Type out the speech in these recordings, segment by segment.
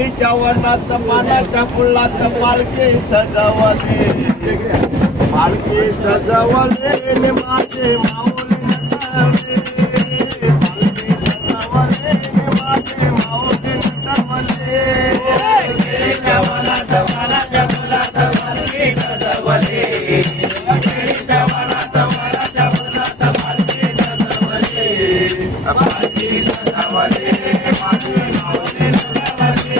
केलीच्या वनात पानाच्या फुलात पालखी सजवली पालखी सजवले ने माझे माऊली नटवले पालखी सजवले ने माझे माऊली नटवले केलीच्या वनात पानाच्या फुलात पालखी सजवली केलीच्या वनात पानाच्या फुलात पालखी सजवली पालखी सजवली माझे माऊली नटवले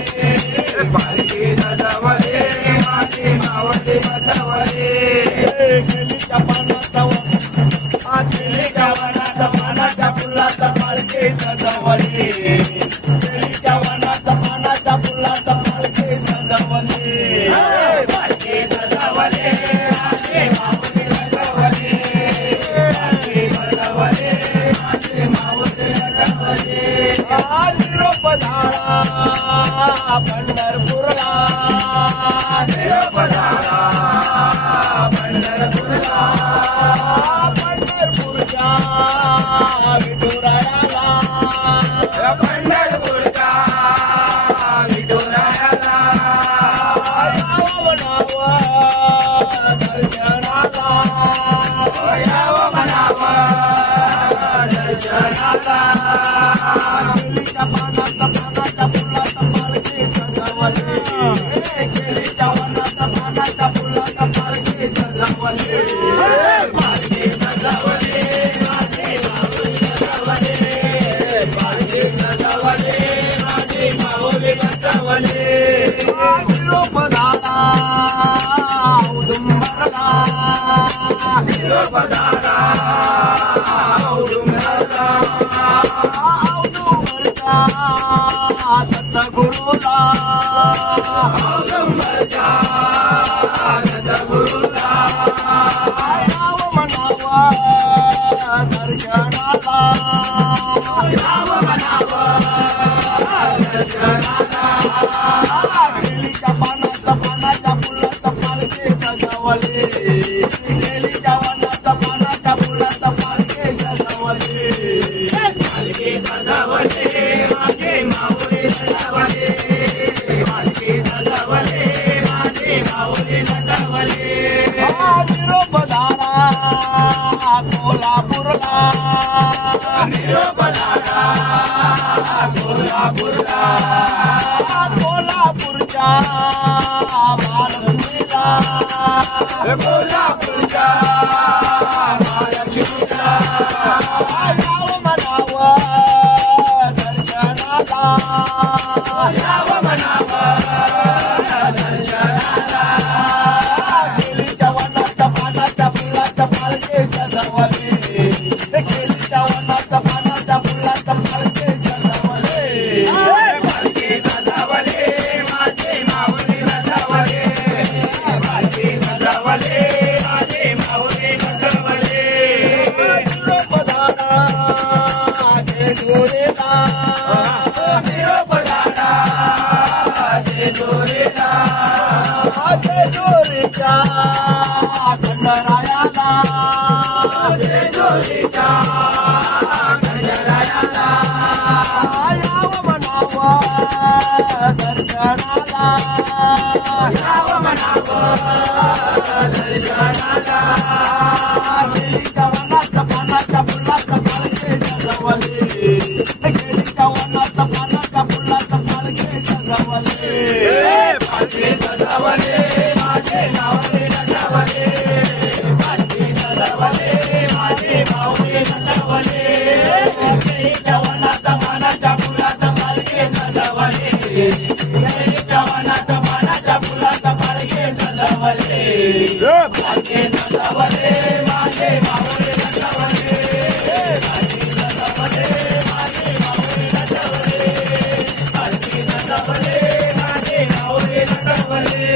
पालखी सजवली माझे माऊली नटवले केलीच्या वनात पानाच्या फुलात पालखी सजवली केलीच्या वनात पानाच्या फुलात पालखी सजवली पालखी सजवली माझे माऊली नटवले पालखी सजवली माझे माऊली नटवले निरोप झाला पंढरपूरला निरोप झाला पंढरपूरच्या विठुरायाला पंढरपूरच्या विठुरायाला यावं म्हणावं दर्शनाला यावं म्हणावं दर्शनाला केलीच्या पानाच्या फुलात पालखी सजवली केलीच्या वनात पानाच्या फुलात पालखी सजवली पालखी सजवली माझे माऊली नटवले पालखी सजवली माझे माऊली नटवले निरोप झाला औदुंबरला निरोप झाला औदुंबरला औदुंबरच्या दत्तगुरुला औदुंबरच्या दत्तगुरुला यावं म्हणावं दर्शनाला यावं म्हणावं दर्शनाला केलीच्या पानाच्या फुलात पालखी सजवली केलीच्या वनात पानाच्या फुलात पालखी सजवली पालखी सजवली माझे माऊली नटवले पालखी सजवली माझे माऊली नटवले निरोप झाला कोल्हापूरला निरोप झाला कोल्हापूरला कोल्हापूरच्या महालक्ष्मीला कोल्हापूरच्या महालक्ष्मीला यावं म्हणावं दर्शनाला यावं म्हणावं दर्शनाला केलीच्या वनात पानाच्या फुलात पालखी सजवली केलीच्या वनात पानाच्या फुलात पालखी सजवली पालखी सजवली माझे माऊली नटवले पालखी सजवली माझे माऊली नटवले निरोप झाला जेजुरीला निरोप झाला जेजुरीला जेजुरीच्या खंडरायाला जेजुरीच्या खंडरायाला यावं म्हणावं दर्शनाला यावं म्हणावं दर्शनाला केलीच्या वनात पानाच्या फुलात पालखी सजवली केलीच्या वनात पानाच्या फुलात पालखी सजवली पालखी सजवली माझे माऊली नटवले पालखी सजवली माझे माऊली नटवले केलीच्या वनात पानाच्या फुलात पालखी सजवली केलीच्या वनात पानाच्या फुलात पालखी सजवली पालखी सजवली माझे माऊली नटवले पालखी सजवली माझे माऊली नटवले पालखी सजवली माझे माऊली नटवले